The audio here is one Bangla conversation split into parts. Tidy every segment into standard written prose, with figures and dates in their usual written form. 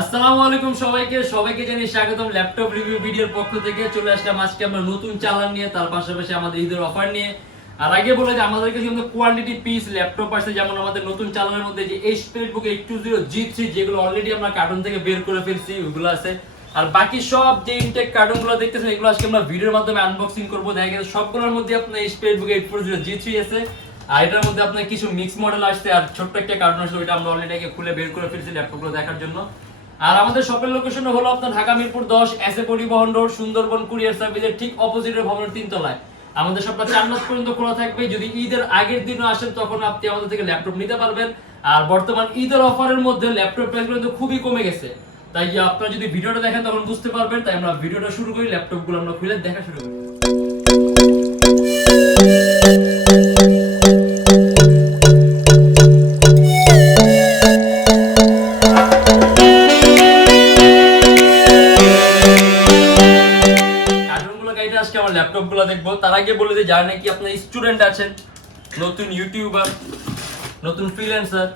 আসসালামু আলাইকুম সবাইকে জানিয়ে স্বাগতম ল্যাপটপ রিভিউ ভিডিওর পক্ষ থেকে। চলে আসলাম আজকে আমরা নতুন চালান নিয়ে, তার পাশাপাশি আমাদের ঈদের অফার নিয়ে। আর আগে বলে যে আমাদের কাছে কিন্তু কোয়ান্টিটি পিস ল্যাপটপ আছে, যেমন আমাদের নতুন চালানের মধ্যে যে এইচপি বুক 820G3 যেগুলো অলরেডি আমরা কার্টুন থেকে বের করে ফেলছি ওগুলো আছে। আর বাকি সব যে ইনটেক কার্টুনগুলো দেখতেছেন এগুলো আজকে আমরা ভিডিওর মাধ্যমে আনবক্সিং করব। দেখা গেছে সবগুলোর মধ্যে আপনার এইচপি বুক 840G3 আছে, আর এটার মধ্যে আপনার কিছু মিক্স মডেল আসছে আর ছোট্ট একটা কার্টুন আসছে, ওইটা আমরা অলরেডি খুলে বের করে ফেলছি ল্যাপটপগুলো দেখার জন্য। আর আমাদের শপের লোকেশন হলো আপনার ঢাকা মিরপুর 10 এসএ পরিবহন রোড, সুন্দরবন কুরিয়ার সার্ভিসের ঠিক অপোজিটে ভবনের 3 তলায়। আমাদের শপটা 4 মাস পর্যন্ত খোলা থাকবে। যদি ঈদের আগের দিনও আসেন তখন আপনি আমাদের থেকে ল্যাপটপ নিতে পারবেন। আর বর্তমান ঈদের অফারের মধ্যে ল্যাপটপ প্রাইসগুলো কিন্তু খুবই কমে গেছে, তাই আপনারা যদি ভিডিওটা দেখেন তখন বুঝতে পারবেন। তাই আমরা ভিডিওটা শুরু করি, ল্যাপটপগুলো আমরা খুলে দেখা শুরু করি। ল্যাপটপগুলো দেখবো তার আগে বলে দিই, যারা নাকি আপনার স্টুডেন্ট আছেন, নতুন ইউটিউবার, নতুন ফ্রিল্যান্সার,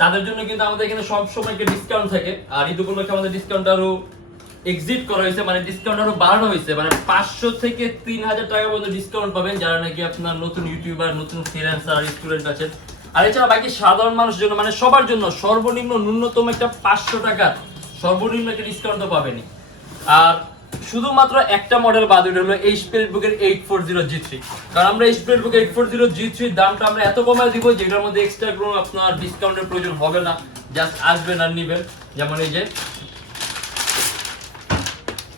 তাদের জন্য কিন্তু আমাদের এখানে সব সময় একটা ডিসকাউন্ট থাকে। আর ঈদ উপলক্ষে আমাদের ডিসকাউন্ট আরো এক্সিট করা হয়েছে, মানে ডিসকাউন্ট আরো বাড়ানো হয়েছে, মানে 500 থেকে 3000 টাকা পর্যন্ত ডিসকাউন্ট পাবেন যারা নাকি আপনার নতুন ইউটিউবার, নতুন ফ্রিল্যান্সার আর স্টুডেন্ট আছেন। আর এছাড়া বাকি সাধারণ মানুষের জন্য, মানে সবার জন্য সর্বনিম্ন ন্যূনতম একটা 500 টাকা সর্বনিম্ন একটা ডিসকাউন্ট তো পাবেনই। আর শুধুমাত্র একটা মডেল বাদ, এটা হলো এইচপি বুকের 840G3। কারণ আমরা এইচপি বুকের 840G3 দামটা আমরা এত কমায় দিব যে এটার মধ্যে এক্সট্রা কোনো আপনার ডিসকাউন্টের প্রয়োজন হবে না, জাস্ট আসবেন আর নেবেন। যেমন এই যে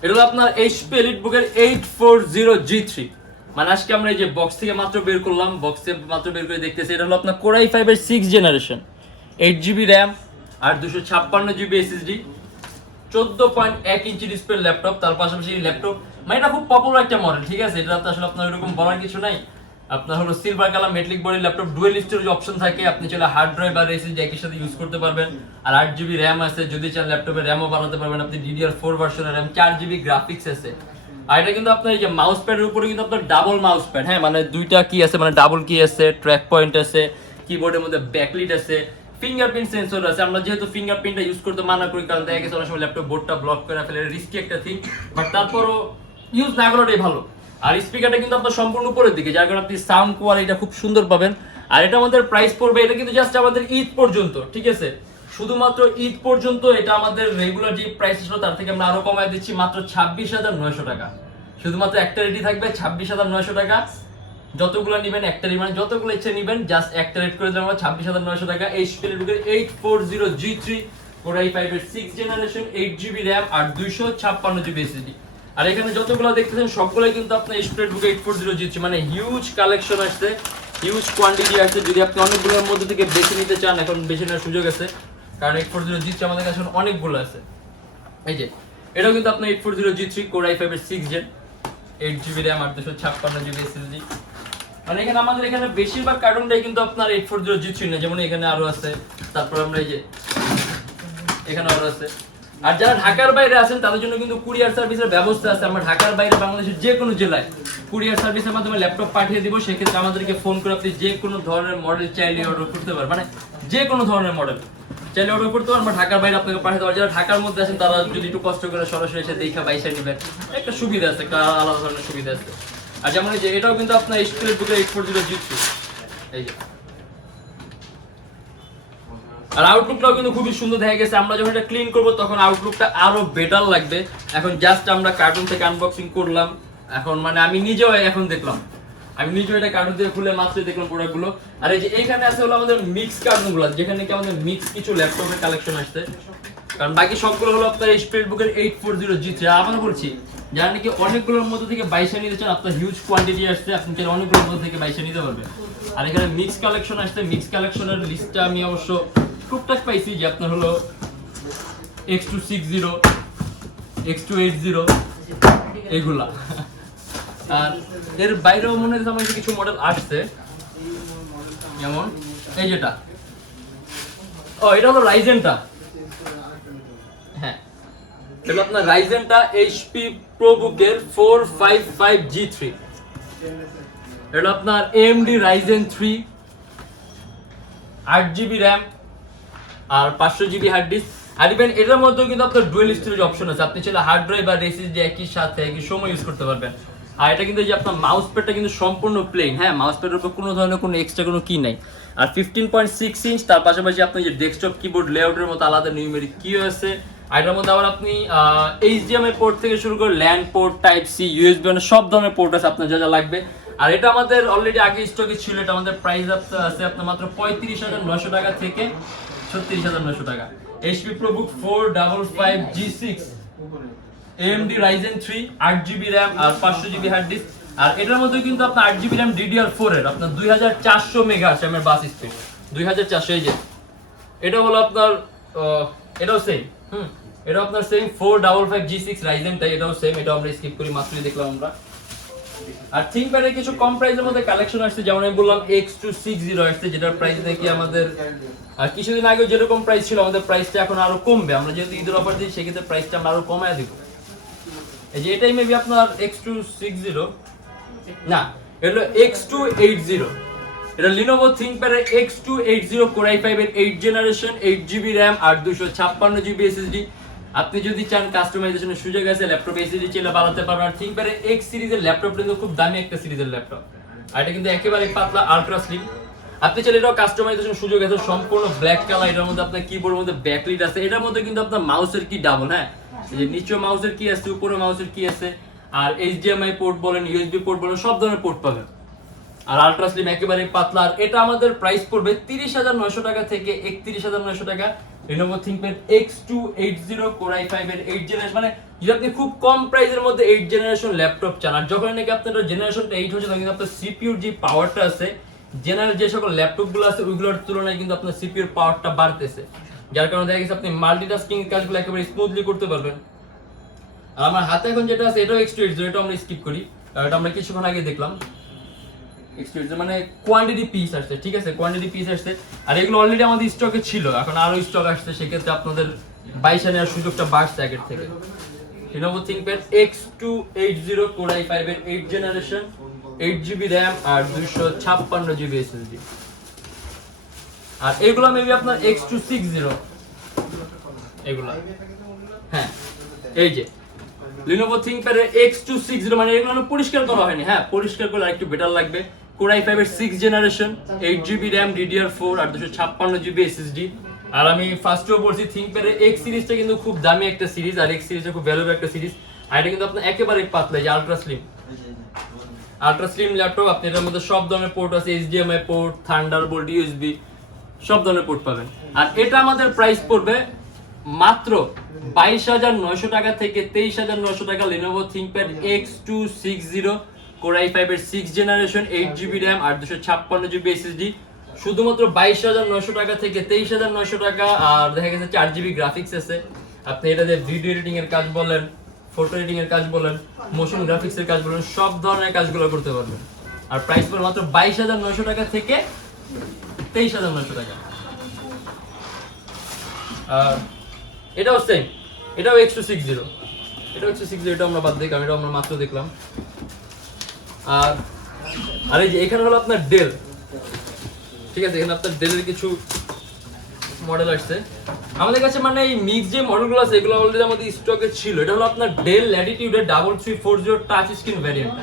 এটা হলো আপনার এইচপি বুকের 840G3, মানে আজকে আমরা এই যে বক্স থেকে মাত্র বের করলাম, বক্সে মাত্র বের করে দেখতেছি। এটা হলো আপনার Core i5 এর 6th জেনারেশন, 8GB RAM আর 256GB SSD, 14.1 inch display laptop. তার পাশাপাশি ল্যাপটপ মানে এটা খুব পপুলার একটা মডেল, ঠিক আছে। এটা আসলে আপনার এরকম বলার কিছু নাই। আপনার হলো silver colour metallic body laptop, dual storage option থাকে, আপনি চাইলে হার্ড ড্রাইভ আর এসএসডি একই সাথে ইউজ করতে পারবেন। আর 8GB RAM আছে, যদি চান ল্যাপটপে র্যামও বাড়াতে পারবেন আপনি। DDR4 ভার্সনের RAM, 4GB গ্রাফিক্স আছে। আর এটা কিন্তু আপনার এই যে মাউস প্যাডের উপরে কিন্তু আপনার ডাবল মাউস প্যাড, হ্যাঁ, মানে দুইটা কি আছে, মানে ডাবল কি আছে, ট্র্যাক পয়েন্ট আছে, কিবোর্ডের মধ্যে ব্যাকলিট আছে, ফিঙ্গারপ্রিন্ট সেন্সর আছে। আমরা যেহেতু ফিঙ্গারপ্রিন্টটা ইউজ করতে মানা করি, কারণ দেখা গেছে অনেক সময় ল্যাপটপ বোর্ডটা ব্লক করে ফেলে, রিস্কি একটা থিং, বাট তারপরও ইউজ না করাটাই ভালো। আর স্পিকারটা কিন্তু আপনার সম্পূর্ণ উপরের দিকে, যার কারণে আপনি সাউন্ড কোয়ালিটিটা খুব সুন্দর পাবেন। আর এটা আমাদের প্রাইস পড়বে, এটা কিন্তু জাস্ট আমাদের ঈদ পর্যন্ত, ঠিক আছে, শুধুমাত্র ঈদ পর্যন্ত। এটা আমাদের রেগুলার যে প্রাইস ছিল তার থেকে আমরা আরো কমায় দিচ্ছি, মাত্র 26,900 টাকা। শুধুমাত্র একটা রেডি থাকবে 26,900 টাকা। যতগুলো নেবেন একটা মানে যতগুলো ইচ্ছে নেবেন, জাস্ট একটা রেট করে দেবো 26,900 টাকা। এইচপি বুকের 840G3 Core i5 এর 6th জেনারেশন, 8GB RAM আর 256GB SSD। আর এখানে যতগুলো দেখতেছেন সবগুলোই কিন্তু আপনার এইচপি বুকের 840G3, মানে হিউজ কালেকশন আসছে, হিউজ কোয়ান্টিটি আছে। যদি আপনি অনেকগুলোর মধ্যে থেকে বেছে নিতে চান, এখন বেছে নেওয়ার সুযোগ আছে, কারণ 840G3 আমাদের কাছে অনেকগুলো আছে। এই যে এটাও কিন্তু আপনার 840G3 Core i5 এর 6th জেন, 8GB RAM আর 256GB SSD। মানে এখানে আমাদের এখানে বেশিরভাগ কার্টুনটাই কিন্তু আপনার 840G3 না, যেমন এখানে আরো আছে, তারপর আমরা এই যে এখানে আরো আছে। আর যারা ঢাকার বাইরে আছেন তাদের জন্য কিন্তু কুরিয়ার সার্ভিসের ব্যবস্থা আছে। আমরা ঢাকার বাইরে বাংলাদেশের যে কোনো জেলায় কুরিয়ার সার্ভিসের মাধ্যমে ল্যাপটপ পাঠিয়ে দিব। সেক্ষেত্রে আমাদেরকে ফোন করে আপনি যে কোনো ধরনের মডেল চাইলে অর্ডার করতে পারবেন, মানে যে কোনো ধরনের মডেল চাইলে অর্ডার করতে পারবেন, আমরা ঢাকার বাইরে আপনাকে পাঠিয়ে দেবো। যারা ঢাকার মধ্যে আছেন তারা যদি একটু কষ্ট করে সরাসরি এসে দেখা বাইসা নেবেন, একটা সুবিধা আছে, একটা আলাদা ধরনের সুবিধা আছে। আর যেমন এই যে এটাও কিন্তু আপনার এইচপি বুকের 840G3, এই যে। আর আউটলুকটাও কিন্তু খুবই সুন্দর দেখা গেছে। আমরা যখন এটা ক্লিন করব তখন আউটলুকটা আরো বেটার লাগবে। এখন জাস্ট আমরা কার্টুন থেকে আনবক্সিং করলাম, এখন মানে আমি নিজেও এখন দেখলাম, আমি নিজেও এটা কার্টুন থেকে খুলে মাত্রই দেখলাম প্রোডাক্টগুলো। আর এই যে এইখানে আছে হলো আমাদের মিক্স কার্টুনগুলো, যেখানে কি আমাদের মিক্স কিছু ল্যাপটপের কালেকশন আসছে। কারণ বাকি সবগুলো হলো আপনার এইচপি বুকের 840G3। আবার বলছি, যারা নাকি অনেকগুলোর মধ্যে থেকে 22 নিতে চান, আপনার হিউজ কোয়ান্টিটি আসছে, আপনি চাইলে অনেকগুলোর মধ্যে থেকে 22 নিতে পারবেন। আর এখানে মিক্স কালেকশন আসছে, মিক্স কালেকশনের লিস্টটা আমি অবশ্য টুকটাক পাইছি, যে আপনার হলো X260, X280 এগুলা। আর এর বাইরেও মনে হচ্ছে আমার কিছু মডেল আসছে, যেমন এই যেটা, ও এটা হলো রাইজেনটা, হ্যাঁ এটা আপনার রাইজেনটা এইচপি প্রোবুকের 455G3। এটা আপনার AMD Ryzen 3, 8GB RAM আর 500GB হার্ড ডিস্ক। আর ইভেন এটার মধ্যেও কিন্তু আপনার ডুয়েল স্টোরেজ অপশন আছে, আপনি চাইলে হার্ড ড্রাইভ আর এসএসডি একই সাথে একই সময় ইউজ করতে পারবেন। আর এটা কিন্তু যে আপনার মাউস প্যাডটা কিন্তু সম্পূর্ণ প্লেন, হ্যাঁ মাউস প্যাডের উপর কোনো ধরনের কোনো এক্সট্রা কোনো কি নাই। আর 15.6 ইঞ্চ, তার পাশাপাশি আপনি যে ডেস্কটপ কিবোর্ড লেআউটের মতো আলাদা নিউমেরিক কি আছে। আর এটার মধ্যে আবার আপনি এইচডিএমআই পোর্ট থেকে শুরু করে LAN port, type C, USB মানে সব ধরনের পোর্ট আছে আপনার যা যা লাগবে। আর এটা আমাদের অলরেডি আগে স্টকে ছিল, এটা আমাদের প্রাইস আছে আপনার মাত্র 35,900 টাকা থেকে 36,900 টাকা। HP ProBook 455 G6 AMD Ryzen 3 8GB RAM আর 500GB হার্ড ডিস্ক। আর এটার মধ্যে কিন্তু আপনার 8GB RAM DDR4 এর আপনার 2400 মেগাহার্টজ এর বাস স্পিড, 2400। এই যে এটা হলো আপনার এটাও সেম, এটা আপনার সেম 455 G6 Ryzen টা, এটাও সেম, এটা আমরা স্কিপ করি, মাত্রই দেখলাম আমরা। আর থিংকপ্যাডে কিছু কম প্রাইসের মধ্যে কালেকশন আসছে, যেমন আমি বললাম X260 আসছে, যেটার প্রাইস নাকি আমাদের কিছুদিন আগে যেরকম প্রাইস ছিল আমাদের প্রাইসটা এখন আরো কমবে, আমরা যেহেতু ঈদের অফার দিই সেক্ষেত্রে প্রাইসটা আমরা আরো কমায় দিব। এই যে এটাই মেবি আপনার X260 না, এটা হলো X280, এটা Lenovo ThinkPad এর X280 Core i5 এর 8 জেনারেশন 8GB RAM আর 256GB SSD। আপনি যদি চান কাস্টমাইজেশনের সুযোগ আছে, ল্যাপটপ এসএসডি চাইলে বাড়াতে পারবেন। আর ThinkPad এর X সিরিজের ল্যাপটপ কিন্তু খুব দামি একটা সিরিজের ল্যাপটপ, আর এটা কিন্তু একেবারে পাতলা আলট্রা স্লিম। আপনি চাইলে এটাও কাস্টমাইজেশন সুযোগ আছে, সম্পূর্ণ ব্ল্যাক কালার, এটার মধ্যে আপনার কিবোর্ডের মধ্যে ব্যাকলাইট আছে, এটার মধ্যে কিন্তু আপনার মাউসের কি ডাবল, হ্যাঁ এই যে নিচে মাউসের কি আছে, উপরে মাউসের কি আছে, আর এইচডিএমআই পোর্ট বলেন, ইউএসবি পোর্ট বলেন, সব ধরনের পোর্ট পাবেন। আর আলট্রা স্লিম একেবারে পাতলা। আর এটা আমাদের প্রাইস পড়বে 30,900 টাকা থেকে 31,900 টাকা। Lenovo ThinkPad X280 Core i5 এর 8 জেনারেশন, মানে যদি আপনি খুব কম প্রাইসের মধ্যে 8 জেনারেশন ল্যাপটপ চান, আর যখন নাকি আপনার জেনারেশনটা 8 হচ্ছে তখন কিন্তু আপনার সিপিইউর যে পাওয়ারটা আছে জেনারেল যে সকল ল্যাপটপগুলো আছে ওইগুলোর তুলনায় কিন্তু আপনার সিপিইউর পাওয়ারটা বাড়তেছে, যার কারণে দেখা গেছে আপনি মাল্টিটাস্কিং কাজগুলো একেবারে স্মুথলি করতে পারবেন। আর আমার হাতে এখন যেটা আছে এটাও X280, এটা আমরা স্কিপ করি, এটা আমরা কিছুক্ষণ আগে দেখলাম। X280 মানে কোয়ান্টিটি পিস আসছে, ঠিক আছে, কোয়ান্টিটি পিস আসছে। আর এগুলো অলরেডি আমাদের স্টকে ছিল, এখন আরো স্টক আসছে, সেক্ষেত্রে আপনাদের 22 নেওয়ার সুযোগটা বাড়ছে আগের থেকে। Lenovo ThinkPad X280 Core i5 এর 8 জেনারেশন 8GB RAM আর 256GB SSD। আর এগুলো মেবি আপনার X260 এগুলো, হ্যাঁ এই যে Lenovo ThinkPad এর X260, মানে এগুলো পরিষ্কার করা হয়নি, হ্যাঁ পরিষ্কার করলে আরেকটু বেটার লাগবে। Core i5 এর 6 জেনারেশন 8GB RAM DDR4 আর 256GB SSD। আর আমি ফার্স্টেও বলছি ThinkPad এর X সিরিজটা কিন্তু খুব দামি একটা সিরিজ, আর X সিরিজটা খুব ভ্যালুয়েবল একটা সিরিজ। আর এটা কিন্তু আপনার একেবারে পাতলা, যে আলট্রা স্লিম ল্যাপটপ। আপনি এটার মধ্যে সব ধরনের পোর্ট আছে, HDMI পোর্ট, থান্ডারবোল্ট, USB সব ধরনের পোর্ট পাবেন। আর এটা আমাদের প্রাইস পড়বে মাত্র 22,900 টাকা থেকে 23,900 টাকা। Lenovo ThinkPad X260 Core i5 এর 6 জেনারেশন 8GB RAM আর 256GB SSD, শুধুমাত্র 22,900 টাকা থেকে 23,900 টাকা। আর দেখা গেছে 4GB গ্রাফিক্স আছে, আপনি এটা দিয়ে ভিডিও এডিটিং এর কাজ বলেন, ফটো এডিটিং এর কাজ বলেন, মোশন গ্রাফিক্স এর কাজ বলেন, সব ধরনের কাজগুলো করতে পারবেন। আর প্রাইস পড়বে মাত্র 22,900 টাকা থেকে 23,900 টাকা। আর এটাও সেম, এটাও X260, এটা আমরা বাদ দিই কারণ এটা আমরা মাত্র দেখলাম। আর এই যে এখানে হলো আপনার ডেল, ঠিক আছে, এখানে আপনার ডেলের কিছু মডেল আসছে আমাদের কাছে, মানে এই মিক্স যে মডেলগুলো আছে এগুলো অলরেডি আমাদের স্টকে ছিল। এটা হলো আপনার ডেল ল্যাটিটিউডের 3340 টাচ স্ক্রিন ভ্যারিয়েন্ট,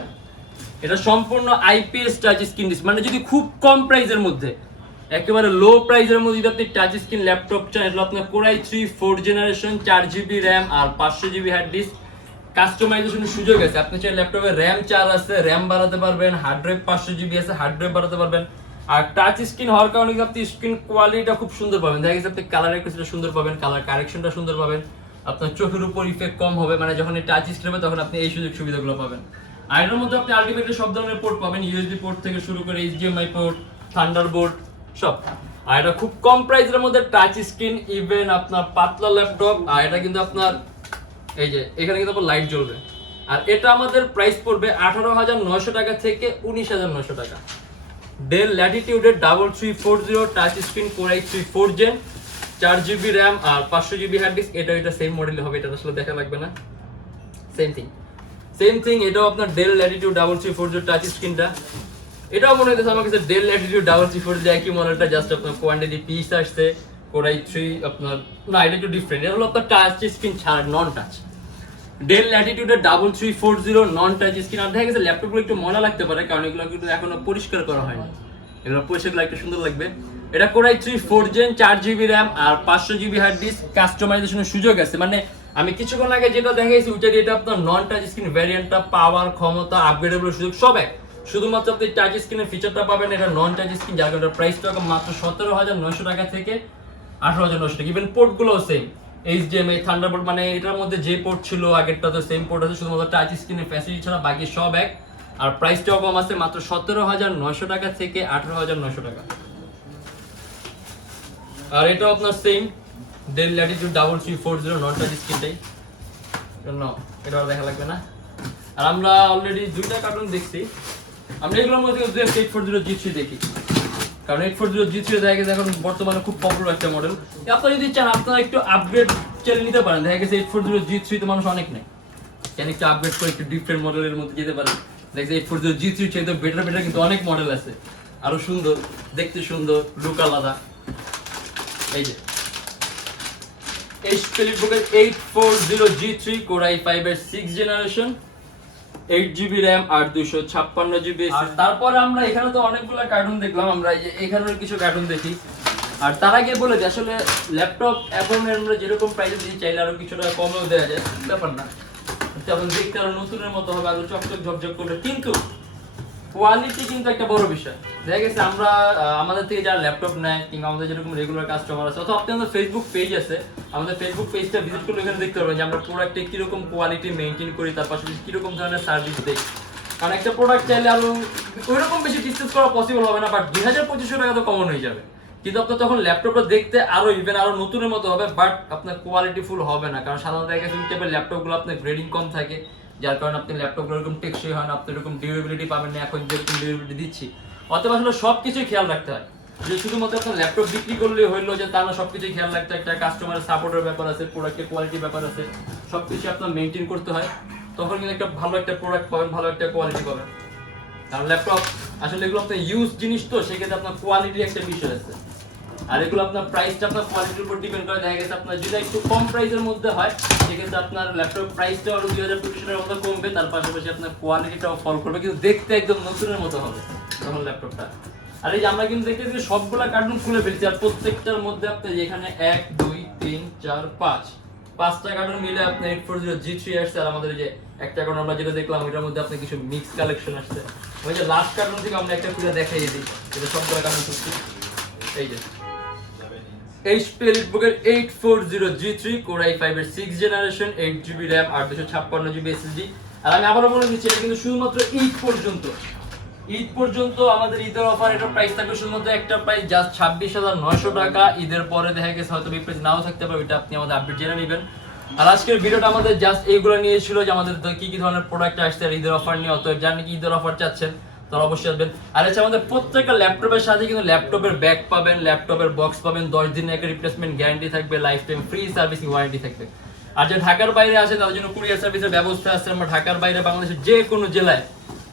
এটা সম্পূর্ণ আইপিএস টাচ স্ক্রিন ডিসপ্লে, মানে যদি খুব কম প্রাইসের মধ্যে, একেবারে লো প্রাইসের মধ্যে যদি আপনি টাচ স্ক্রিন ল্যাপটপ চান, এটা আপনার Core i3 4 generation 4GB RAM আর 500GB হার্ড ডিস্ক। কাস্টমাইজেশনের সুযোগ আছে, আপনি চাই ল্যাপটপে RAM 4 আছে, RAM বাড়াতে পারবেন, হার্ড ড্রাইভ 500GB আছে, হার্ড ড্রাইভ বাড়াতে পারবেন। আর টাচ স্ক্রিন হওয়ার কারণে আপনি স্ক্রিন কোয়ালিটিটা খুব সুন্দর পাবেন, দেখা গেছে আপনি কালার অ্যাকুরেসিটা সুন্দর পাবেন, কালার কারেকশনটা সুন্দর পাবেন, আপনার চোখের উপর ইফেক্ট কম হবে, মানে যখন এই টাচ স্ক্রিন হবে তখন আপনি এই সুযোগ সুবিধাগুলো পাবেন। আর এর মধ্যে আপনি আলটিমেটলি সব ধরনের পোর্ট পাবেন, ইউএসবি পোর্ট থেকে শুরু করে HDMI পোর্ট, থান্ডারবোল্ট সব। আর এটা খুব কম প্রাইসের মধ্যে টাচ স্ক্রিন, ইভেন আপনার পাতলা ল্যাপটপ। আর এটা কিন্তু আপনার এই যে এখানে কিন্তু আপনার লাইট জ্বলবে। আর এটা আমাদের প্রাইস পড়বে 18,900 টাকা থেকে 19,900 টাকা। ডেল ল্যাটিটিউডের 3340 touch screen Core i3 4 gen 4GB RAM আর 500GB হার্ড ডিস্ক। এটা সেম মডেল হবে, এটা আসলে দেখা লাগবে না, সেম থিং। এটাও আপনার ডেল ল্যাটিটিউড 3340 টাচ স্ক্রিনটা, এটাও মনে হচ্ছে আমার কাছে ডেল ল্যাটিটিউড 3340 একই মডেলটা, জাস্ট আপনার কোয়ান্টিটি পিস আসছে, কোরাই 3 আপনার, না এটা একটু ডিফারেন্ট, এটা হলো আপনার টাচ স্ক্রিন ছাড়া নন টাচ। ডেল ল্যাটিটিউডের 3340 নন টাচ স্ক্রিন। আর দেখা গেছে ল্যাপটপগুলো একটু ময়লা লাগতে পারে, কারণ এগুলো কিন্তু এখনো পরিষ্কার করা হয়নি, এগুলো পরিষ্কার করলে একটু সুন্দর লাগবে। এটা কোরাই 3 4 জেন, 4GB র্যাম আর 500GB হার্ড ডিস্ক। কাস্টমাইজেশনের সুযোগ আছে, মানে আমি কিছুক্ষণ আগে যেটা দেখাইছি ওইটা এটা আপনার নন টাচ স্ক্রিন ভ্যারিয়েন্টটা, পাওয়ার, ক্ষমতা, আপগ্রেডেবল সুযোগ সব এক। শুধুমাত্র আপনি টাচ স্ক্রিনের ফিচারটা পাবেন, এটা নন টাচ স্ক্রিন, যার কারণে প্রাইসটা মাত্র 17,900 টাকা থেকে 18,900 টাকা। ইভেন পোর্টগুলো সেম, HDMI, থান্ডারবোল্ট, মানে এটার মধ্যে যে পোর্ট ছিল আগেরটা তো সেম পোর্ট আছে, শুধুমাত্র টাচ স্ক্রিনের ফ্যাসিলিটি ছাড়া বাকি সব এক। আর প্রাইসটাও কম আছে, মাত্র 17,900 টাকা থেকে 18,900 টাকা। আর এটাও আপনার same Dell latitude 3340 non touch স্ক্রিনটাই, এটাও দেখা লাগবে না। আর আমরা অলরেডি দুইটা কার্টুন দেখছি, আমরা এগুলোর মধ্যে 840 G3 দেখি, কারণ 840 G3 দেখা গেছে এখন বর্তমানে খুব পপুলার একটা মডেল। আপনারা যদি চান আপনারা একটু আপগ্রেড চালিয়ে নিতে পারেন, দেখা গেছে 840 G3 তো মানুষ অনেক নেই, কেন একটু আপগ্রেড করে একটু ডিফারেন্ট মডেলের মধ্যে যেতে পারেন। দেখা যায় 840 G3 চাইতে বেটার কিন্তু অনেক মডেল আছে, আরো সুন্দর, দেখতে সুন্দর, লুক আলাদা। এই যে Youtechbd 840 G3 Core i5 এর 6 জেনারেশন, 8GB RAM আর 256GB। আর তারপরে আমরা এখানে তো অনেকগুলো কার্টুন দেখলাম, আমরা এই যে এখানের কিছু কার্টুন দেখি। আর তার আগে বলে যে আসলে ল্যাপটপ এখন আমরা যেরকম প্রাইসে দিই চাইলে আরো কিছু টাকা কমেও দেওয়া যায়, ব্যাপার না, তখন দেখতে আরো নতুনের মতো হবে, আরো চকচক ঝকঝক করবে। কিন্তু কোয়ালিটি কিন্তু একটা বড় বিষয়। দেখা গেছে আমরা আমাদের থেকে যারা ল্যাপটপ নেয় কিংবা আমাদের যেরকম রেগুলার কাস্টমার আছে, অথবা আপনি আমাদের ফেসবুক পেজ আছে, আমাদের ফেসবুক পেজটা ভিজিট করলে এখানে দেখতে পারবেন যে আমরা প্রোডাক্টে কিরকম কোয়ালিটি মেনটেন করি, তার পাশাপাশি কিরকম ধরনের সার্ভিস দেই। কারণ একটা প্রোডাক্ট চাইলে আরো ওইরকম বেশি ডিসকাস করা পসিবল হবে না, বাট 2,500 টাকা তো কমন হয়ে যাবে। কিন্তু আপনার তখন ল্যাপটপটা দেখতে আরো ইভেন আরো নতুনের মতো হবে, বাট আপনার কোয়ালিটি ফুল হবে না। কারণ সাধারণত দেখা গেছে টাইপের ল্যাপটপগুলো আপনার গ্রেডিং কম থাকে, যার কারণে আপনি ল্যাপটপগুলো এরকম টেকসই হয় না, আপনি এরকম ডিউরেবিলিটি পাবেন না এখন যেরকম ডিউরেবিলিটি দিচ্ছি। অতএব আসলে সবকিছুই খেয়াল রাখতে হয়, যে শুধুমাত্র আপনার ল্যাপটপ বিক্রি করলে হইলো যে তা না, সবকিছুই খেয়াল রাখতে হয়। একটা কাস্টমারের সাপোর্টের ব্যাপার আছে, প্রোডাক্টের কোয়ালিটির ব্যাপার আছে, সবকিছু আপনার মেনটেন করতে হয়, তখন কিন্তু একটা ভালো একটা প্রোডাক্ট পাবেন, ভালো একটা কোয়ালিটি পাবেন। কারণ ল্যাপটপ আসলে এগুলো আপনার ইউজ জিনিস, তো সেক্ষেত্রে আপনার কোয়ালিটির একটা বিষয় আছে। আর এগুলো আপনার প্রাইসটা আপনার কোয়ালিটির উপর ডিপেন্ড করে। দেখা গেছে আপনার যদি একটু কম প্রাইসের মধ্যে হয়, সেক্ষেত্রে আপনার ল্যাপটপ প্রাইসটা আরো 2,000-2,500 টাকার মতো কমবে, তার পাশাপাশি আপনার কোয়ালিটিটাও ফল করবে, কিন্তু দেখতে একদম নতুনের মতো হবে তখন ল্যাপটপটা। আর এই যে আমরা কিন্তু দেখতেছি সবগুলা কার্টুন খুলে ফেলছি, আর প্রত্যেকটার মধ্যে আপনার এখানে 1 2 3 4 5 পাঁচটা কার্টুন মিলে আপনার 840 G3 আসছে। আর আমাদের যে একটা কার্টুন আমরা যেটা দেখলাম ওইটার মধ্যে আপনার কিছু মিক্স কালেকশন আসছে। ওই যে লাস্ট কার্টুন থেকে আমরা একটা খুলে দেখাই দিই, এটা সবগুলা কার্টুন খুলছি। এই যে Youtechbd 840 G3 Core i5 এর 6 জেনারেশন, 8GB RAM আর 256GB SSD। আর আমি আবারও বলে দিচ্ছি, এটা কিন্তু শুধুমাত্র ঈদ পর্যন্ত আমাদের ঈদের অফার। এটার প্রাইস থাকবে শুধুমাত্র একটা প্রাইস, জাস্ট 26,900 টাকা। ঈদের পরে দেখা গেছে হয়তো এই প্রাইস নাও থাকতে পারে, এটা আপনি আমাদের আপডেট জেনে নেবেন। আর আজকের ভিডিওটা আমাদের জাস্ট এইগুলো নিয়ে ছিল, যে আমাদের কি কি ধরনের প্রোডাক্ট আসছে আর ঈদের অফার নিয়ে। অতএব জানি কি ঈদের অফার চাচ্ছেন তারা অবশ্যই আসবেন। আর হচ্ছে আমাদের প্রত্যেকটা ল্যাপটপের সাথে কিন্তু ল্যাপটপের ব্যাগ পাবেন, ল্যাপটপের বক্স পাবেন, 10 দিনের একটা রিপ্লেসমেন্ট গ্যারান্টি থাকবে, life time free servicing warranty থাকবে। আর যে ঢাকার বাইরে আছেন তাদের জন্য কুরিয়ার সার্ভিসের ব্যবস্থা আছে। আমরা ঢাকার বাইরে বাংলাদেশের যে কোনো জেলায়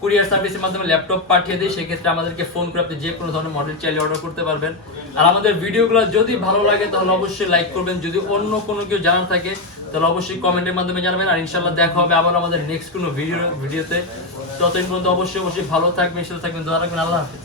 কুরিয়ার সার্ভিসের মাধ্যমে ল্যাপটপ পাঠিয়ে দিই। সেক্ষেত্রে আমাদেরকে ফোন করে আপনি যে কোনো ধরনের মডেল চাইলে অর্ডার করতে পারবেন। আর আমাদের ভিডিওগুলো যদি ভালো লাগে তাহলে অবশ্যই লাইক করবেন। যদি অন্য কোনো কেউ জানার থাকে তাহলে অবশ্যই কমেন্টের মাধ্যমে জানাবেন। আর ইনশাআল্লাহ দেখা হবে আবার আমাদের নেক্সট কোনো ভিডিওতে। ততদিন পর্যন্ত অবশ্যই ভালো থাকবেন, সুস্থ থাকবেন, দোয়া রাখবেন। আল্লাহ হাফেজ।